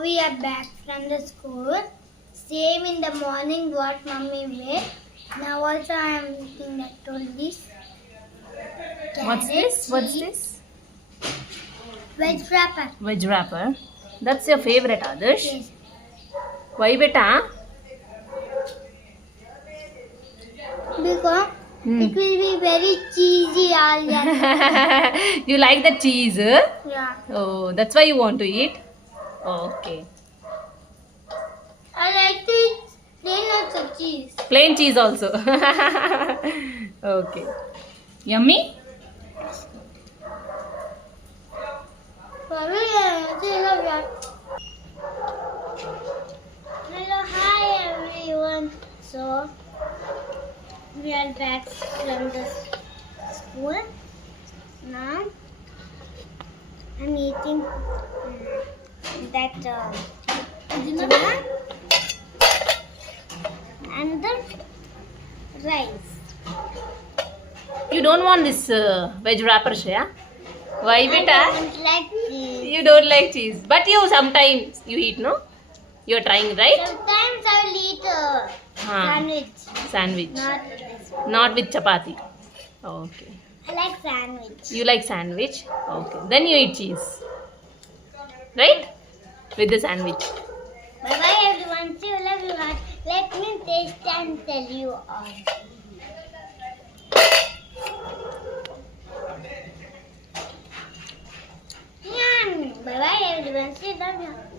we are back from the school. Same in the morning what mommy made. Now also I am eating that this. What's this? What's this? Veg wrapper. Veg wrapper. That's your favorite, Adarsh? Yes. Why, beta? Because it will be very cheesy all that. You like the cheese? Yeah. Oh, that's why you want to eat? Okay. I like to eat plain also cheese. Plain cheese also. Okay. Yummy? Hello, hi everyone. So we are back from the school. Now I'm eating that tuna and the rice. You don't want this veg wrapper, Shreya? Why, I beta? don't like cheese. You don't like cheese. But you sometimes you eat, no? You're trying, right? Sometimes I will eat sandwich. Sandwich. Not this one. Not with chapati. Okay. I like sandwich. You like sandwich? Okay. Then you eat cheese. Right? With the sandwich. Bye bye everyone. See you, love you all. Let me taste and tell you all. Yum. Bye bye everyone. See you, love you all.